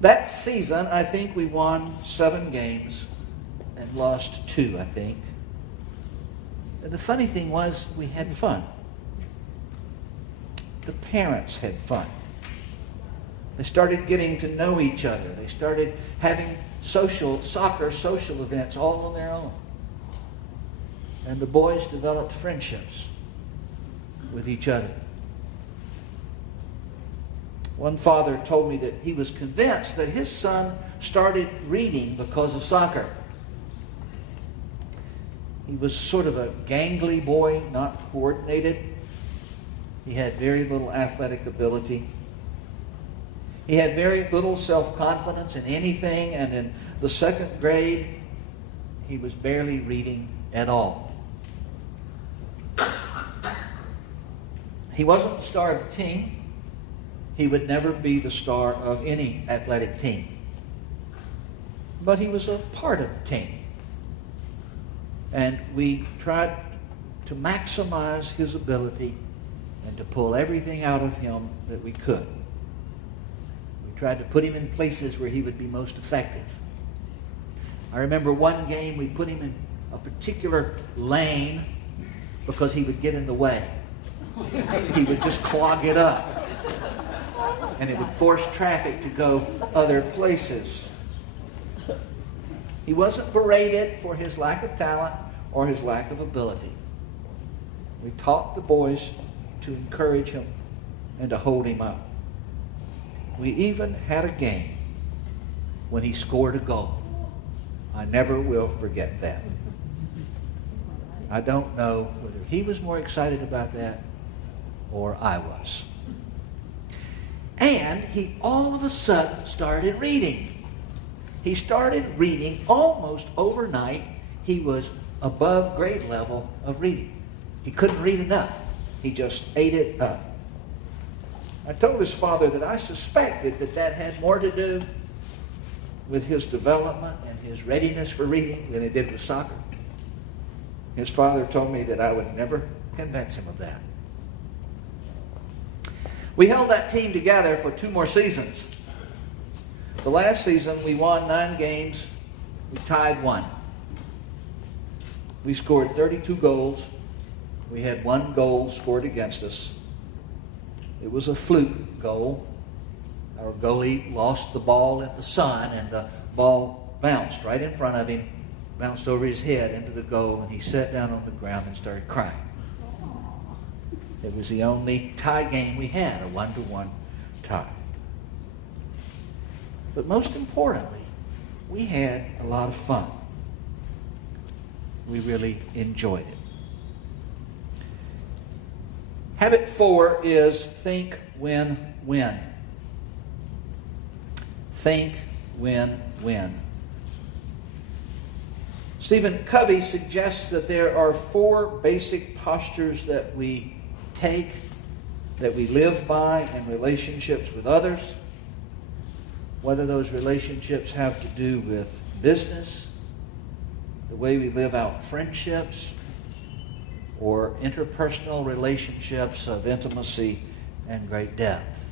That season, I think we won 7 games and lost 2, I think. And the funny thing was, we had fun. The parents had fun. They started getting to know each other. They started having soccer social events all on their own. And the boys developed friendships with each other. One father told me that he was convinced that his son started reading because of soccer. He was sort of a gangly boy, not coordinated. He had very little athletic ability. He had very little self-confidence in anything, and in the 2nd grade, he was barely reading at all. He wasn't the star of the team. He would never be the star of any athletic team. But he was a part of the team. And we tried to maximize his ability and to pull everything out of him that we could. We tried to put him in places where he would be most effective. I remember one game we put him in a particular lane because he would get in the way. He would just clog it up. And it would force traffic to go other places. He wasn't berated for his lack of talent or his lack of ability. We taught the boys to encourage him and to hold him up. We even had a game when he scored a goal. I never will forget that. I don't know whether he was more excited about that or I was. And he all of a sudden started reading. He started reading almost overnight. He was above grade level of reading. He couldn't read enough. He just ate it up. I told his father that I suspected that had more to do with his development and his readiness for reading than it did with soccer. His father told me that I would never convince him of that. We held that team together for 2 more seasons. The last season, we won 9 games. We tied 1. We scored 32 goals. We had 1 goal scored against us. It was a fluke goal. Our goalie lost the ball in the sun, and the ball bounced right in front of him, bounced over his head into the goal, and he sat down on the ground and started crying. It was the only tie game we had, a 1-1 tie. But most importantly, we had a lot of fun. We really enjoyed it. Habit 4 is think, win, win. Think, win, win. Stephen Covey suggests that there are 4 basic postures that we take, that we live by in relationships with others, whether those relationships have to do with business, the way we live out friendships, or interpersonal relationships of intimacy and great depth.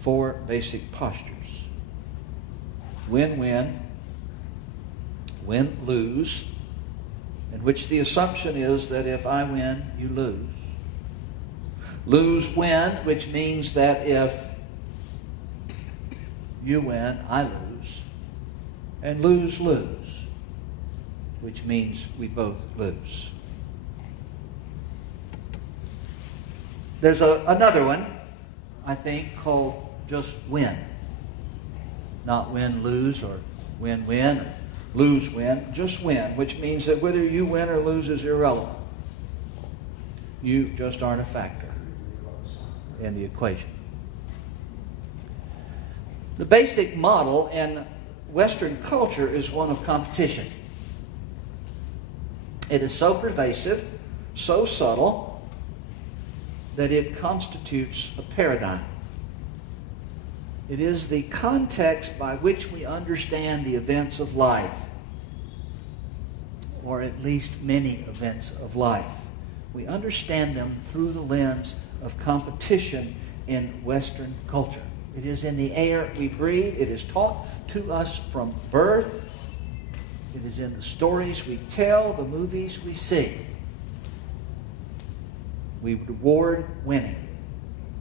4 basic postures. Win-win, win-lose, in which the assumption is that if I win, you lose. Lose-win, which means that if you win, I lose. And lose-lose, which means we both lose. There's another one, I think, called just win. Not win-lose or win-win or lose-win, just win, which means that whether you win or lose is irrelevant. You just aren't a factor in the equation. The basic model in Western culture is one of competition. It is so pervasive, so subtle, that it constitutes a paradigm. It is the context by which we understand the events of life, or at least many events of life. We understand them through the lens of competition in Western culture. It is in the air we breathe. It is taught to us from birth. It is in the stories we tell, the movies we see. We reward winning.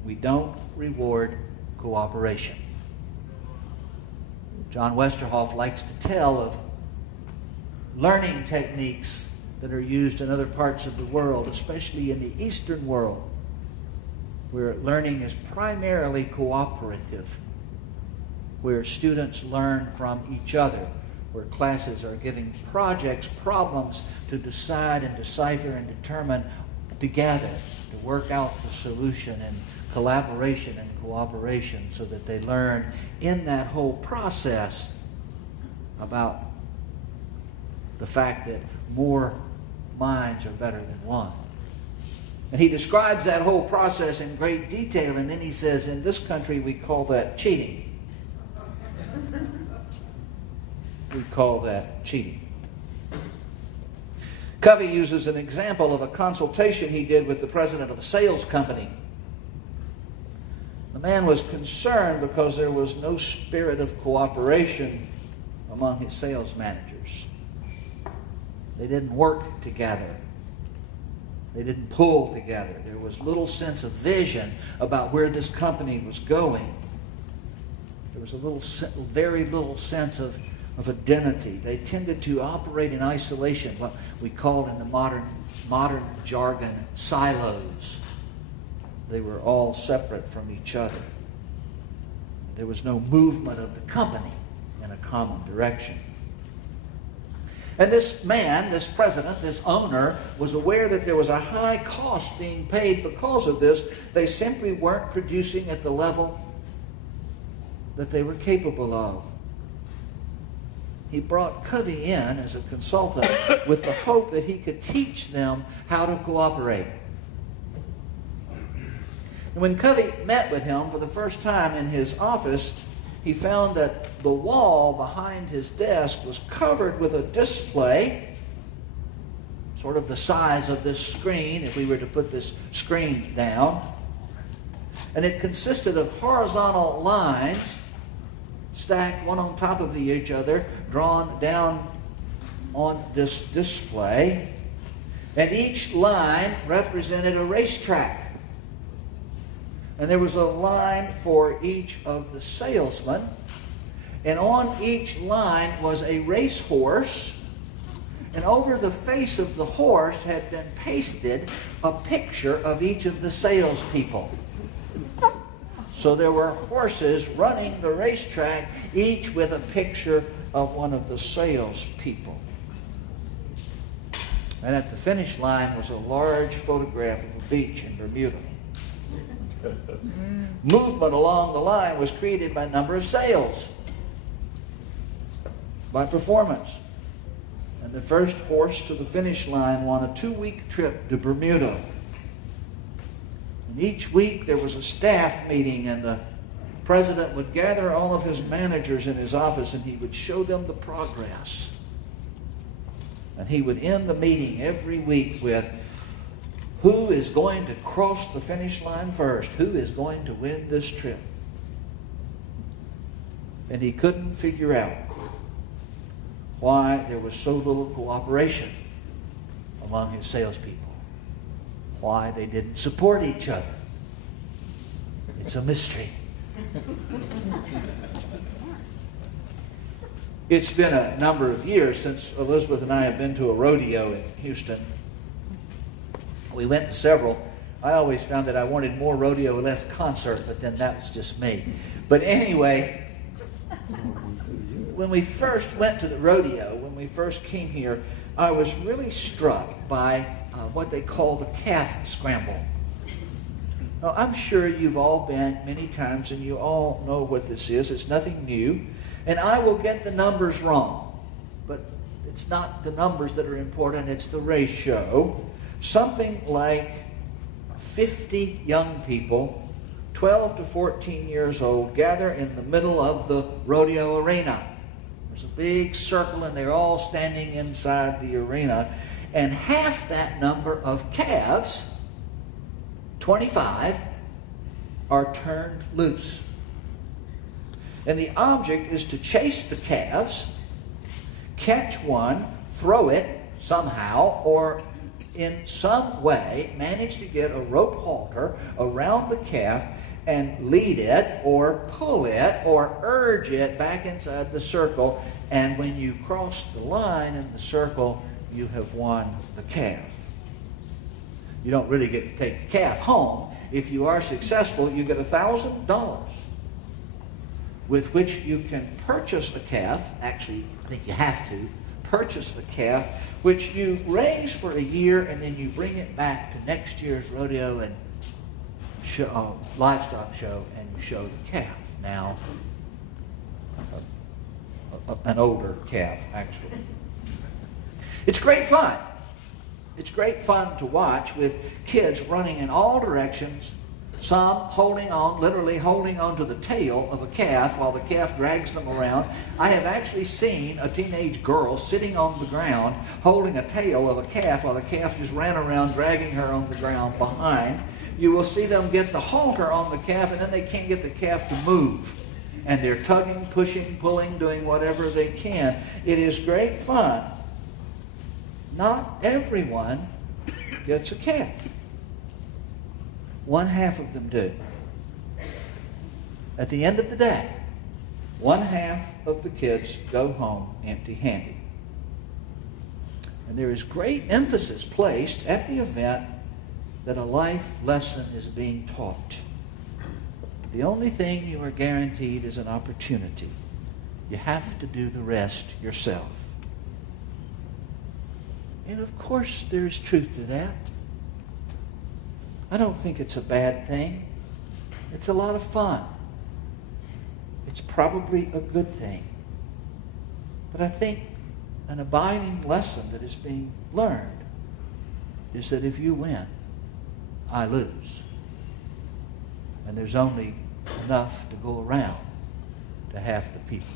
We don't reward cooperation. John Westerhoff likes to tell of learning techniques that are used in other parts of the world, especially in the Eastern world, where learning is primarily cooperative, where students learn from each other, where classes are giving projects, problems to decide and decipher and determine together, to work out the solution in collaboration and cooperation, so that they learn in that whole process about the fact that more minds are better than one. And he describes that whole process in great detail, and then he says, in this country we call that cheating. We call that cheating. Covey uses an example of a consultation he did with the president of a sales company. The man was concerned because there was no spirit of cooperation among his sales managers. They didn't work together. They didn't pull together. There was little sense of vision about where this company was going. There was very little sense of identity. They tended to operate in isolation, what we call in the modern jargon, silos. They were all separate from each other. There was no movement of the company in a common direction. And this man, this president, this owner, was aware that there was a high cost being paid because of this. They simply weren't producing at the level that they were capable of. He brought Covey in as a consultant with the hope that he could teach them how to cooperate. And when Covey met with him for the first time in his office, he found that the wall behind his desk was covered with a display, sort of the size of this screen, if we were to put this screen down. And it consisted of horizontal lines stacked one on top of each other, drawn down on this display. And each line represented a racetrack. And there was a line for each of the salesmen. And on each line was a racehorse. And over the face of the horse had been pasted a picture of each of the salespeople. So there were horses running the racetrack, each with a picture of one of the salespeople. And at the finish line was a large photograph of a beach in Bermuda. Movement along the line was created by number of sales, by performance. And the first horse to the finish line won a 2-week trip to Bermuda. And each week there was a staff meeting, and the president would gather all of his managers in his office, and he would show them the progress. And he would end the meeting every week with, who is going to cross the finish line first? Who is going to win this trip? And he couldn't figure out why there was so little cooperation among his salespeople. Why they didn't support each other. It's a mystery. It's been a number of years since Elizabeth and I have been to a rodeo in Houston. We went to several. I always found that I wanted more rodeo, less concert, but then that was just me. But anyway, when we first went to the rodeo, when we first came here, I was really struck by what they call the calf scramble. Now, I'm sure you've all been many times and you all know what this is. It's nothing new. And I will get the numbers wrong. But it's not the numbers that are important, it's the ratio. Something like 50 young people, 12 to 14 years old, gather in the middle of the rodeo arena. There's a big circle and they're all standing inside the arena. And half that number of calves, 25, are turned loose. And the object is to chase the calves, catch one, throw it somehow, or in some way manage to get a rope halter around the calf and lead it or pull it or urge it back inside the circle. And when you cross the line in the circle, you have won the calf. You don't really get to take the calf home. If you are successful, you get $1,000 with which you can purchase a calf. Actually, I think you have to purchase the calf, which you raise for a year, and then you bring it back to next year's rodeo and livestock show, and you show the calf. Now, an older calf, actually. It's great fun. It's great fun to watch with kids running in all directions, some holding on, literally holding on to the tail of a calf while the calf drags them around. I have actually seen a teenage girl sitting on the ground holding a tail of a calf while the calf just ran around dragging her on the ground behind. You will see them get the halter on the calf, and then they can't get the calf to move. And they're tugging, pushing, pulling, doing whatever they can. It is great fun. Not everyone gets a calf. One half of them do. At the end of the day, one half of the kids go home empty-handed. And there is great emphasis placed at the event that a life lesson is being taught. The only thing you are guaranteed is an opportunity. You have to do the rest yourself. And of course, there is truth to that. I don't think it's a bad thing. It's a lot of fun. It's probably a good thing. But I think an abiding lesson that is being learned is that if you win, I lose. And there's only enough to go around to half the people.